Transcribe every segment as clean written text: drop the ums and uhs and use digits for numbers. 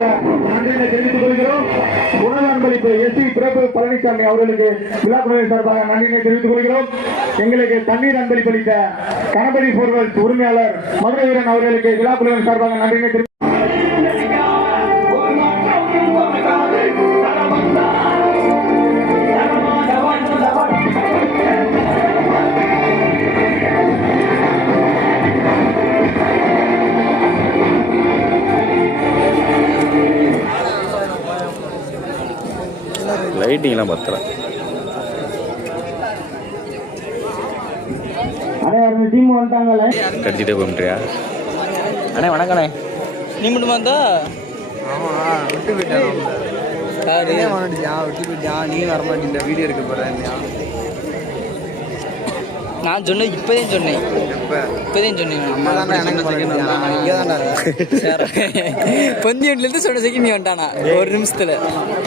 நன்றியை தெரிவித்துக் கொள்கிறோம். உணவு அன்பளிப்பு எஸ்சி பிரபு பழனிசாமி அவர்களுக்கு விழாக்குழுவை சார்பாக நன்றியை தெரிவித்துக் கொள்கிறோம். எங்களுக்கு தண்ணீர் அன்பளிப்பளித்த கணபதி போர்வெல்ஸ் உரிமையாளர் மதுரை வீரன் அவர்களுக்கு விழாக்குழுவின் சார்பாக நன்றியை தெரிவித்துக் லைட்டிங்லாம் பத்தல. டீம் வந்துட்டாங்களே கடிச்சிட்டே போயிட்டியா? அண்ணே வணக்கண்ணே. நீ மட்டுமா இருந்தா? ஆமாம், விட்டு போயிட்டான். விட்டு போயிட்டான். நீ வரமாட்டேன், வீடியோ எடுக்க போகிறேன். நான் சொன்னேன், இப்போதான் சொன்னேன். பொந்தி வீட்டிலேருந்து சொன்ன செகண்ட் நீ வந்துட்டானா ஒரு நிமிஷத்துல.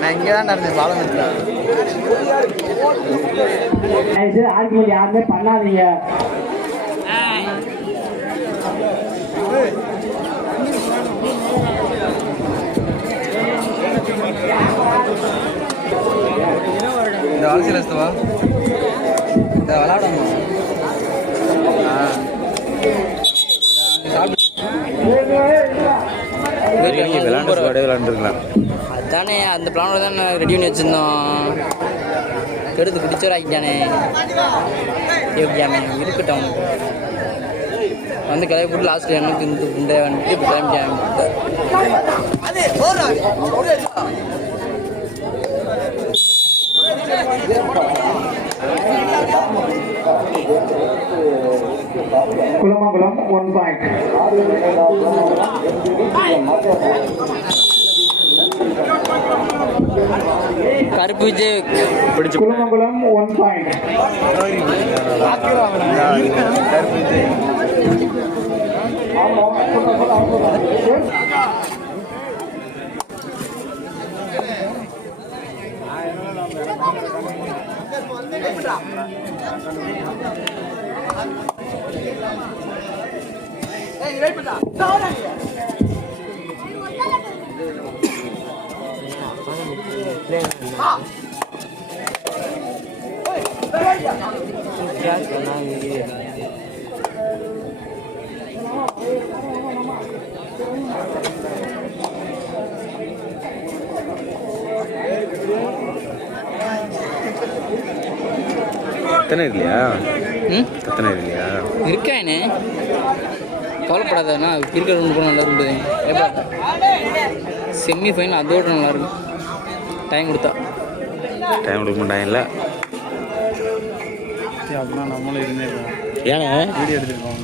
நான் இங்கே தான் இருந்தேன், பாலமேட்டில். ஆர்குமெண்ட் யாருமே பண்ணாதீங்க. இந்த ஆல்சிலஸ்தவா இந்த விளாடமா விளாண்டுருக்கலாம். அதானே அந்த பிளானோட தான் ரெடி பண்ணி வச்சிருந்தோம். கெடுத்து பிடிச்சவர் ஆகிட்டானே. எப்படியாமே இருக்கட்டும். வந்து கிளம்பி போட்டு லாஸ்ட் எனக்கு இந்த குண்டை வந்துட்டு இப்போ கிளம்பிட்டாங்க. குலமங்கலம் 1 பாயிண்ட். கருப்பு விஜய் பிடிச்சு குலமங்கலம் 1 பாயிண்ட். எத்தனை இல்லையா? எத்தனை இல்லையா? இருக்கானே கவலைப்படாதண்ணா. கிரிக்கெட் ஒன்று கூட நல்லா இருந்தது. எப்போ செமி ஃபைனல் அதோட நல்லா இருக்கும். டைம் கொடுத்தா டைம் கொடுக்க மாட்டாங்கல்ல. அப்படின்னா நம்மளும் இருந்தேன். ஏன்னா வீடியோ எடுத்துருக்கோம்.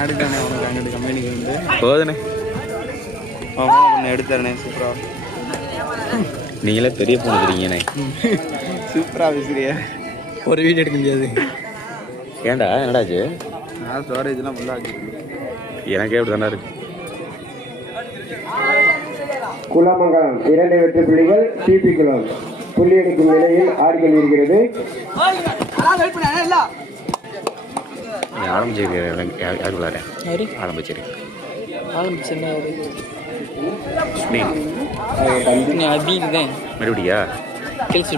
ஆடுக்கானே உனக்கு அங்கிட்டு கம்பெனிக்கு வந்து போதுண்ணே. ஒன்று எடுத்தாருண்ணே. சூப்பராக நீங்களே பெரிய போன் இருக்கிறீங்கண்ணே. சூப்பராக பேசுறியா? ஒரு வீடியோ எடுக்க முடியாது. ஏன்டா என்னடாச்சு? நான் ஸ்டோரேஜ்லாம் ஃபுல்லாக வச்சுருக்கேன். எனக்கே அப்படி தானே இருக்கு. குலமங்கலம் 2 வெற்றி புள்ளிகள். டிபி குளம் புள்ளி எடுக்கும் நிலையில் ஆடிக்கொண்டிருக்கிறது. ஆரம்பிச்சிருக்கேன். யார் விளாட ஆரம்பிச்சிருக்கேன்? அபிதான் மறுபடியா கழிச்சு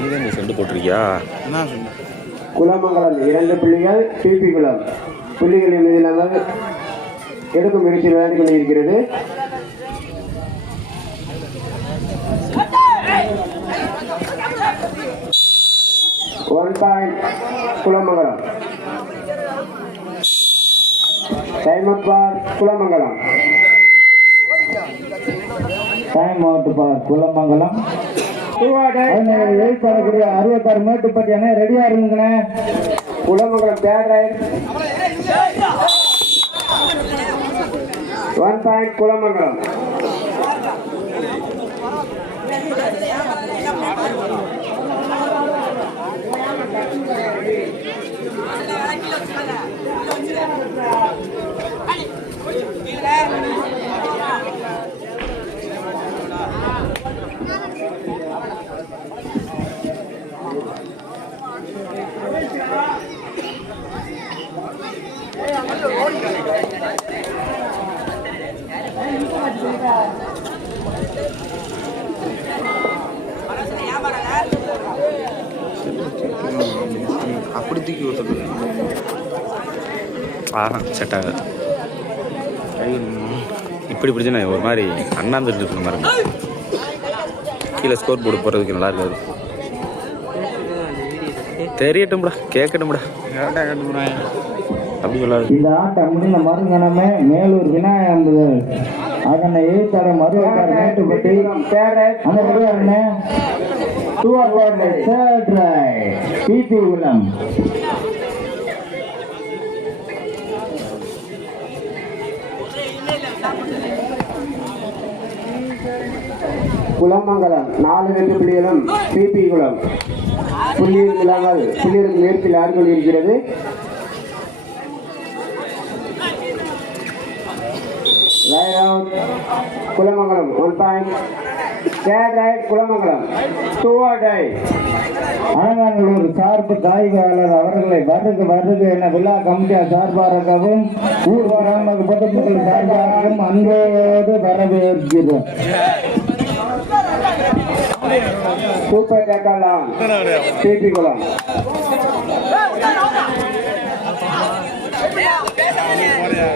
நீதான் நீ செண்டு போட்டிருக்கியா? என்ன சொன்னேன்? குலமங்கலம் 2 புள்ளிகள். டிபி குளம் புள்ளிகளின் மீதிலாக எடுக்கும் முயற்சி விளையாடி கொண்டிருக்கிறது. One point Kulamangalam. Time out for Kulamangalam. Time out for Kulamangalam. பண்ணக்கூடிய 66 மேட்டுப்பட்டி அண்ணே ரெடியா இருந்துங்கண்ணே. Kulamangalam third right. 1 point Kulamangalam. அப்படி தூக்கி ஊற்றுறது செட் ஆகாது. இப்படி பிடிச்சுன்னா ஒரு மாதிரி அண்ணாந்துட்டு இருக்கிற மாதிரி இருக்கும். கீழே ஸ்கோர் போர்டு போடுறதுக்கு நல்லா இருக்காது. தெரியட்டும்டா, கேட்கட்டும்டா, அப்படி சொல்லாது. இந்த ஆட்டம் முடிந்த மறுங்கணமே மேலூர் விநாயகர் அதனை எழுத்தார மறுவார் மேட்டுப்பட்டி அந்த முடிவாருன்னு தேர்ட் ரைட் பிபி உலம் குளமங்கலம் 4 வெற்றி புள்ளிகளும் பிபி குளம் புள்ளியில் இல்லாமல் புள்ளிகளுக்கு மேற்கில் ஆறு கொண்டிருக்கிறது. Kulamangalam 1 point. Third right Kulamangalam 2 Alanganallur சார்பு காய்காளர் அவர்களை வருக என விழா கமிட்டியார் சார்பாகவும் ஊர் கிராம பொதுமக்கள் சார்பாகவும் அன்போடு வரவேற்கிறோம். சூப்பர் டேக்கல் ஆன் பிபி குளம்.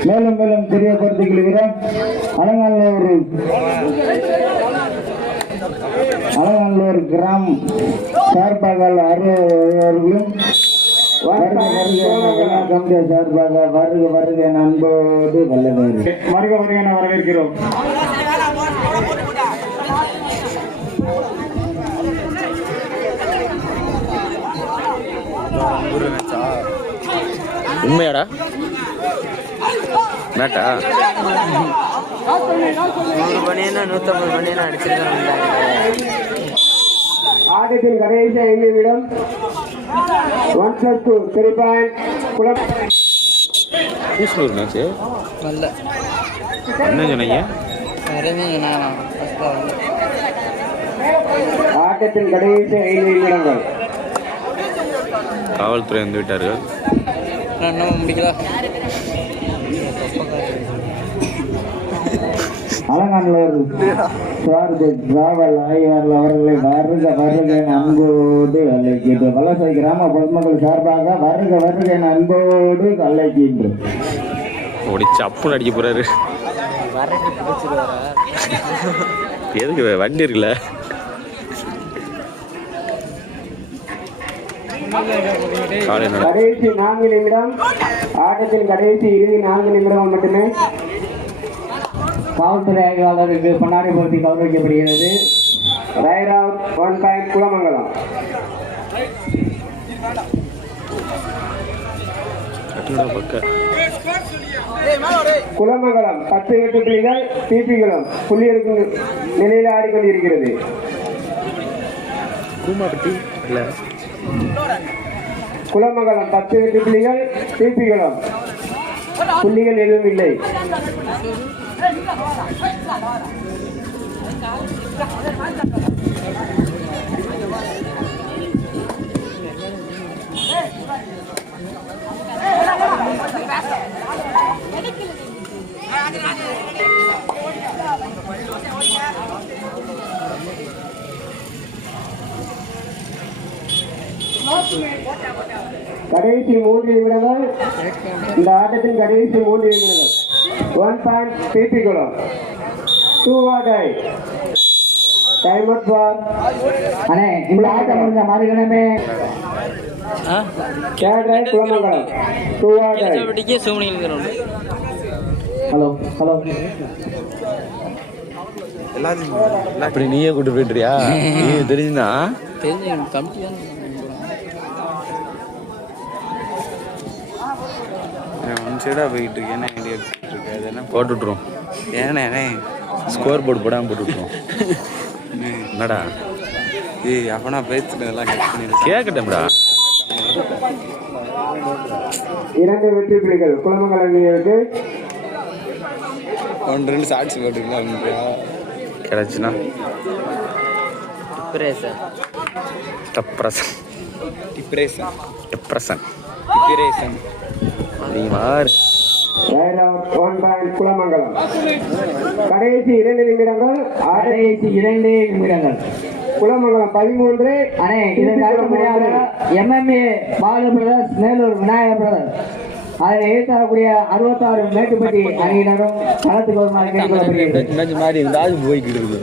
மேலும் மேலும் தெரியப்படுத்திக் கொள்கிறோம். அலங்காநல்லூர் கிராம் சார்பாக அவர்களும் கமிட்டியார் சார்பாக வருக என அன்போடு வருக என வரவேற்கிறோம். உண்மையாடா மேட்டா 100 பணியனா 150 பணியனா அடிச்சிருக்காங்க. ஆட்டத்தில் கடைசி 5 நிமிடம் 1+2 3 பாயிண்ட் குளம். பூசலூர் மேட்ச்சு நல்ல என்ன சொன்னீங்க? ஆட்டத்தின் கடைசி 5 நிமிடங்கள். காவல்துறை வந்து விட்டார்கள். இன்னும் முடிக்கலாம். அலங்காநல்லூர் சார்பு டிராவல் ஆய்வாளர் அவர்களை வருக என அன்போடு அழைக்கின்றோம். வலசை கிராம பொதுமக்கள் சார்பாக வருக என அன்போடு அழைக்கின்றோம். ஒடிச்சு அப்புன்னு அடிக்க போறாரு. எதுக்கு வண்டி இருக்குல்ல? கடைசி 4 நிமிடம். ஆட்டத்தின் கடைசி இறுதி 4 நிமிடம் மட்டுமே. காவல்துறை ஆய்வாளருக்கு பொன்னாடை போட்டி கௌரவிக்கப்படுகிறது. Right out 1 point Kulamangalam. Kulamangalam 10 வெற்றி புள்ளிகள் பிபி குளம் புள்ளி இருக்கும் நிலையில் ஆடிக்கொண்டிருக்கிறது. குளமங்கலம் 10 வெற்றி புள்ளிகள் பிபி குளம் புள்ளிகள் எதுவும் இல்லை. கடைசி 3 நிமிடங்கள். இந்த ஆட்டத்தின் கடைசி 3 நிமிடங்கள். 1 பாயிண்ட் பிபி குளம் 2 டை. டைம் அவுட் ஃபார் அண்ணே இந்த ஆட்டம் முடிஞ்ச மறுகணமே third right Kulamangalam 2 tie. Hello அப்படி நீயே கூட்டு போயிட்டுறியா? நீ தெரிஞ்சுனா சைடாக போயிட்டு இருக்கேன். ஐடியா இருக்கேன் போட்டு விட்ருவோம். ஏண்ணே ஸ்கோர் போர்டு போடாமல் போட்டு விட்ருவோம். என்னடா ஏய் அப்பனா பேசுறது எல்லாம் கட் பண்ணிடுறேன். கேட்கட்டேன்டா. 2 வெற்றி புள்ளிகள் குளமங்கலம் அணியினருக்கு. 1-2 சாட்சி போட்டுக்கலாம் கிடைச்சுன்னா டிப்ரெஷன் நீ மாறு. குலமங்கலம். கடைசி 2 நிமிடங்கள். கடைசி 2 நிமிடங்கள். குலமங்கலம் 13. அண்ணே இதற்கு அடுத்தபடியாக MMA Balu brothers, Melur Vinayagar brothers, அதை எதிர்த்தரக்கூடிய 66 மேட்டுப்பட்டி அணியினரும் களத்துக்கு வருமாறு கேட்டுக்கொள்ளப்படுகிறது. மாதிரி இருந்தால் போய்கிட்டு இருக்கு.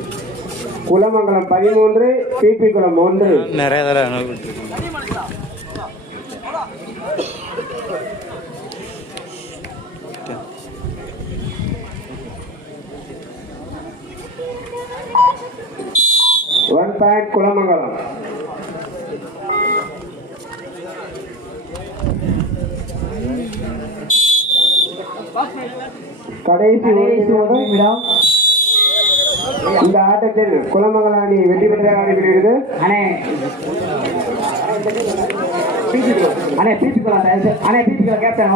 குலமங்கலம் 13, பிபி குளம் 1. நிறைய தடவை அனுப்பிட்டு ஒன் பாயிண்ட் குலமங்கலம். கடைசி 1 நிமிடம். இந்த ஆட்டத்தில் குலமங்கலம் அணி வெற்றி பெற்றதாக அறிவிக்கிறது. அண்ணே பிபி குளம் கேப்டன்